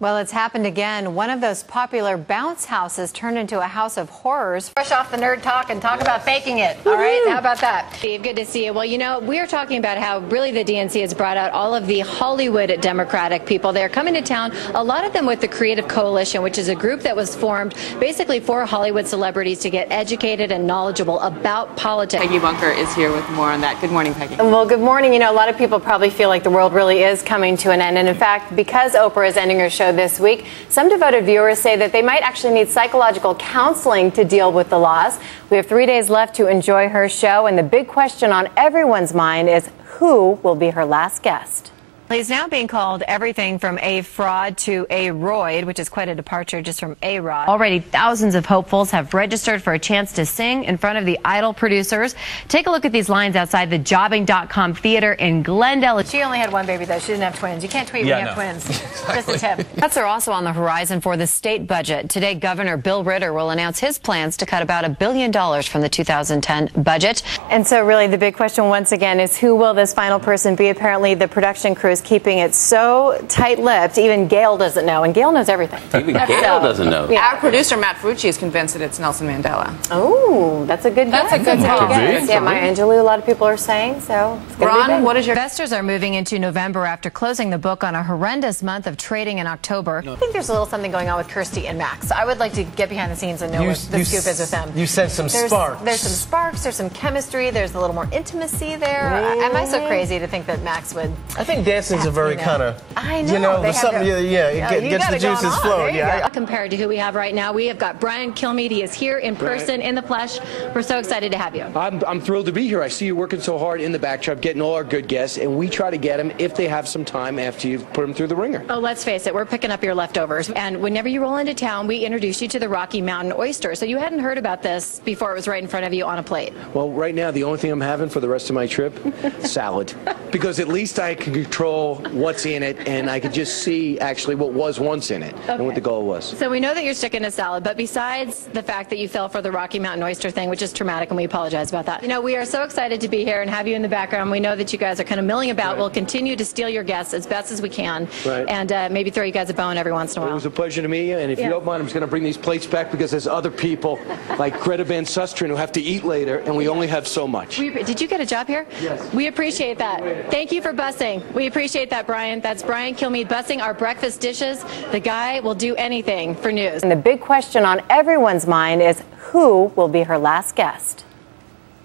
Well, it's happened again. One of those popular bounce houses turned into a house of horrors. Fresh off the nerd talk and talk about faking it. All right, how about that? Steve, good to see you. Well, you know, we are talking about how really the DNC has brought out all of the Hollywood Democratic people. They're coming to town, a lot of them with the Creative Coalition, which is a group that was formed basically for Hollywood celebrities to get educated and knowledgeable about politics. Peggy Bunker is here with more on that. Good morning, Peggy. Well, good morning. You know, a lot of people probably feel like the world really is coming to an end. And in fact, because Oprah is ending her show this week, some devoted viewers say that they might actually need psychological counseling to deal with the loss. We have 3 days left to enjoy her show, and the big question on everyone's mind is who will be her last guest? He's now being called everything from a fraud to a roid, which is quite a departure just from A-Rod. Already thousands of hopefuls have registered for a chance to sing in front of the Idol producers. Take a look at these lines outside the Jobbing.com Theater in Glendale. She only had one baby, though. She didn't have twins. You can't tweet when you have twins. Just a tip. Cuts are also on the horizon for the state budget. Today, Governor Bill Ritter will announce his plans to cut about $1 billion from the 2010 budget. And so really the big question once again is who will this final person be? Apparently the production crew is keeping it so tight-lipped, even Gail doesn't know, and Gail knows everything. Even Gail doesn't know. Yeah. Our producer, Matt Ferrucci, is convinced that it's Nelson Mandela. Oh, that's a good guess. That's a good guess. Yeah, Maya Angelou, a lot of people are saying, so it's gonna be big. What is your... Investors are moving into November after closing the book on a horrendous month of trading in October. I think there's a little something going on with Kirsty and Max. I would like to get behind the scenes and know what the scoop is with them. You said some sparks. There's some sparks, there's some chemistry, there's a little more intimacy there. Am I so crazy to think that Max would... I think dancing's a very kind of... I know. You know, there's something, it gets the juices flowing. Yeah. Compared to who we have right now, we have got Brian Kilmeade. He is here in person, in the flesh. We're so excited to have you. I'm thrilled to be here. I see you working so hard in the backdrop, getting all our good guests, and we try to get them if they have some time after you've put them through the ringer. Oh, let's face it, we're picking up your leftovers. And whenever you roll into town, we introduce you to the Rocky Mountain oyster. So you hadn't heard about this before it was right in front of you on a plate. Well, right now, the only thing I'm having for the rest of my trip, salad. Because at least I can control what's in it, and I could just see actually what was once in it and what the goal was. So we know that you're sticking to salad, but besides the fact that you fell for the Rocky Mountain oyster thing, which is traumatic, and we apologize about that. You know, we are so excited to be here and have you in the background. We know that you guys are kind of milling about. We'll continue to steal your guests as best as we can, and maybe throw you guys a bone every once in a while. It was a pleasure to meet you, and if you don't mind, I'm just going to bring these plates back because there's other people like Greta Van Susteren who have to eat later, and we only have so much. Did you get a job here? Yes. We appreciate that. Thank you for bussing. We appreciate that, Brian. That's Brian Kilmeade bussing our breakfast dishes. The guy will do anything for news. And the big question on everyone's mind is who will be her last guest?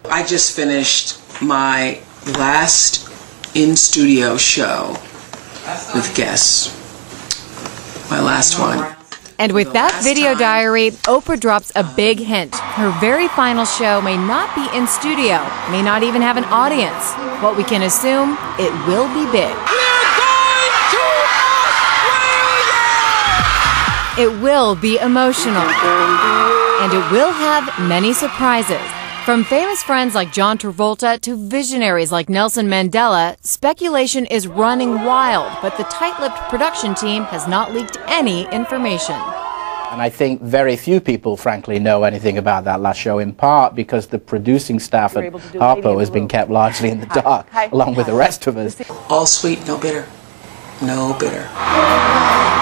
I just finished my last in-studio show with guests. My last one. And with that video diary, Oprah drops a big hint. Her very final show may not be in studio, may not even have an audience. What we can assume, it will be big. It will be emotional, and it will have many surprises. From famous friends like John Travolta to visionaries like Nelson Mandela, speculation is running wild, but the tight-lipped production team has not leaked any information. And I think very few people, frankly, know anything about that last show, in part because the producing staff at Harpo has been kept largely in the dark, along with the rest of us. All sweet, no bitter. No bitter.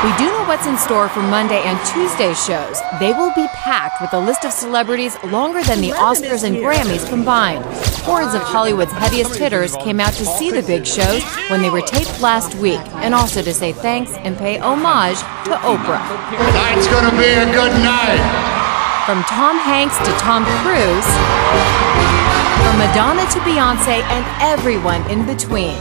We do know what's in store for Monday and Tuesday shows. They will be packed with a list of celebrities longer than the Oscars and Grammys combined. Hordes of Hollywood's heaviest hitters came out to see the big shows when they were taped last week, and also to say thanks and pay homage to Oprah. Tonight's gonna be a good night. From Tom Hanks to Tom Cruise, from Madonna to Beyonce and everyone in between.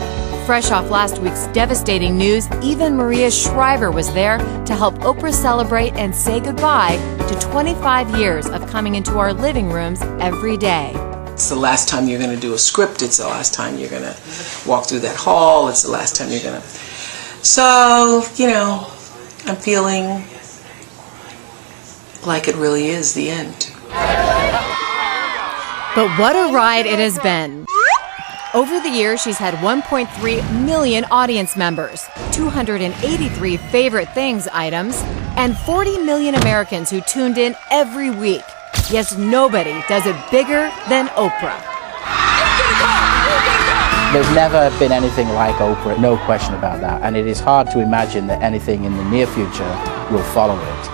Fresh off last week's devastating news, even Maria Shriver was there to help Oprah celebrate and say goodbye to 25 years of coming into our living rooms every day. It's the last time you're going to do a script. It's the last time you're going to walk through that hall. It's the last time you're going to... So, you know, I'm feeling like it really is the end. But what a ride it has been. Over the years, she's had 1.3 million audience members, 283 favorite things items, and 40 million Americans who tuned in every week. Yes, nobody does it bigger than Oprah. There's never been anything like Oprah, no question about that. And it is hard to imagine that anything in the near future will follow it.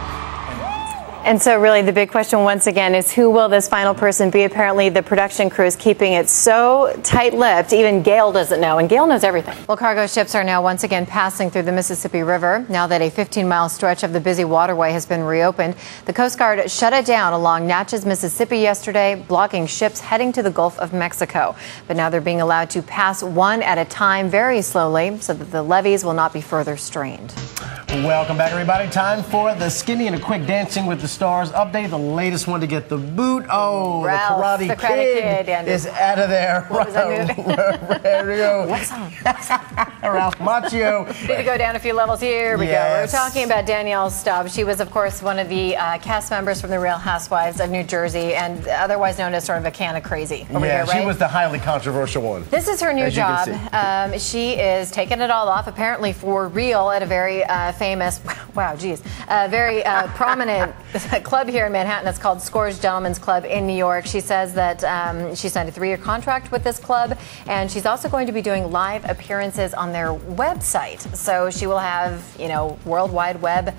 And so really the big question once again is who will this final person be? Apparently the production crew is keeping it so tight-lipped, even Gail doesn't know, and Gail knows everything. Well, cargo ships are now once again passing through the Mississippi River. Now that a 15-mile stretch of the busy waterway has been reopened, the Coast Guard shut it down along Natchez, Mississippi yesterday, blocking ships heading to the Gulf of Mexico. But now they're being allowed to pass one at a time very slowly so that the levees will not be further strained. Welcome back, everybody. Time for the Skinny and a Quick Dancing with the Stars update. The latest one to get the boot. Oh, Ralph, the Karate Kid is out of there. What was that movie? What's Ralph Macchio. Need to go down a few levels. Here we go. Yes. We're talking about Danielle Staub. She was, of course, one of the cast members from The Real Housewives of New Jersey, and otherwise known as sort of a can of crazy over here, right? She was the highly controversial one. This is her new job. She is taking it all off, apparently for real, at a very famous, wow, geez, very prominent club here in Manhattan. It's called Scores Gentlemen's Club in New York. She says that she signed a 3-year contract with this club, and she's also going to be doing live appearances on their website. So she will have, you know, World Wide Web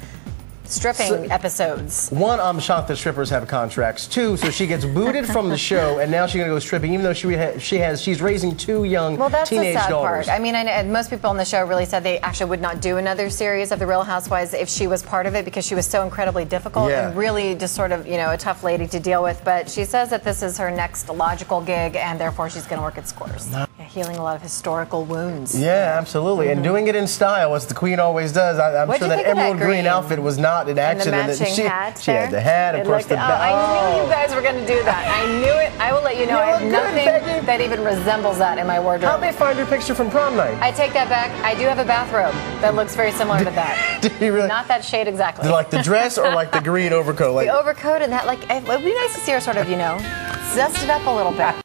stripping episodes. One, I'm shocked that strippers have contracts. Two, so she gets booted from the show, and now she's going to go stripping, even though she's raising 2 young well, that's teenage the sad daughters. part. I mean, most people on the show really said they actually would not do another series of The Real Housewives if she was part of it because she was so incredibly difficult and really just sort of, you know, a tough lady to deal with. But she says that this is her next logical gig, and therefore she's going to work at Scores. Healing a lot of historical wounds. Yeah, absolutely. And doing it in style, as the Queen always does. I'm sure that emerald green outfit was not in action. And the matching hat she had the hat, of course, the belt. I knew you guys were going to do that. I knew it. I will let you know. I have nothing that even resembles that in my wardrobe. How'd they find your picture from prom night? I take that back. I do have a bathrobe that looks very similar to that. Did you really? Not that shade exactly. Like the dress or like the green overcoat? The overcoat and that, like, it would be nice to see her sort of, you know, zest it up a little bit.